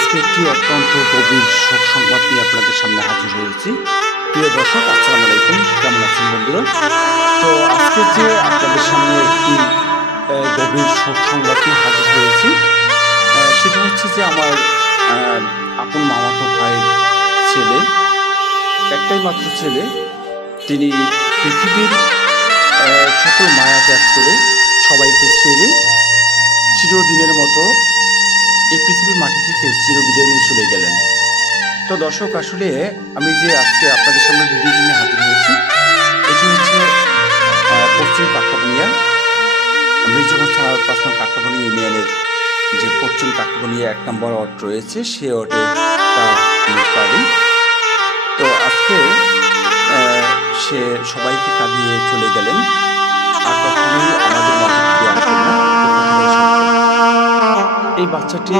আজকে একটি অত্যন্ত গভীর শোক সংবাদ নিয়ে আপনাদের সামনে হাজির হয়েছি। প্রিয় দর্শক, আসসালামু আলাইকুম। কেমন আছেন বন্ধুরা? তো আজকে যে আপনাদের সামনে একটি গভীর শোক সংবাদ নিয়ে হাজির হয়েছি, সেটা হচ্ছে যে আমার আপন মামাতো ভাইয়ের ছেলে, একটাই মাত্র ছেলে। তিনি পৃথিবীর সকল মায়া ত্যাগ করে সবাইকে ছেড়ে চিরদিনের মতো এই পৃথিবীর মাটি থেকে চিরবিদায় নিয়ে চলে গেলেন। তো দর্শক, আসলে আমি যে আজকে আপনাদের সামনে ভিডিওটি নিয়ে হাজির হয়েছি, এটি হচ্ছে পশ্চিম কাকরাবনিয়া, মির্জাগঞ্জ থানার ৫ নং কাকরাবনিয়া ইউনিয়নের যে পশ্চিম কাকরাবনিয়া ১ নম্বর ওয়ার্ড রয়েছে, সে ওয়ার্ডে তার বাড়ি। তো আজকে সে সবাইকে কাঁদিয়ে চলে গেলেন, আর কখনোই আমাদের মাঝে ফিরে আসবেন না। এই বাচ্চাটি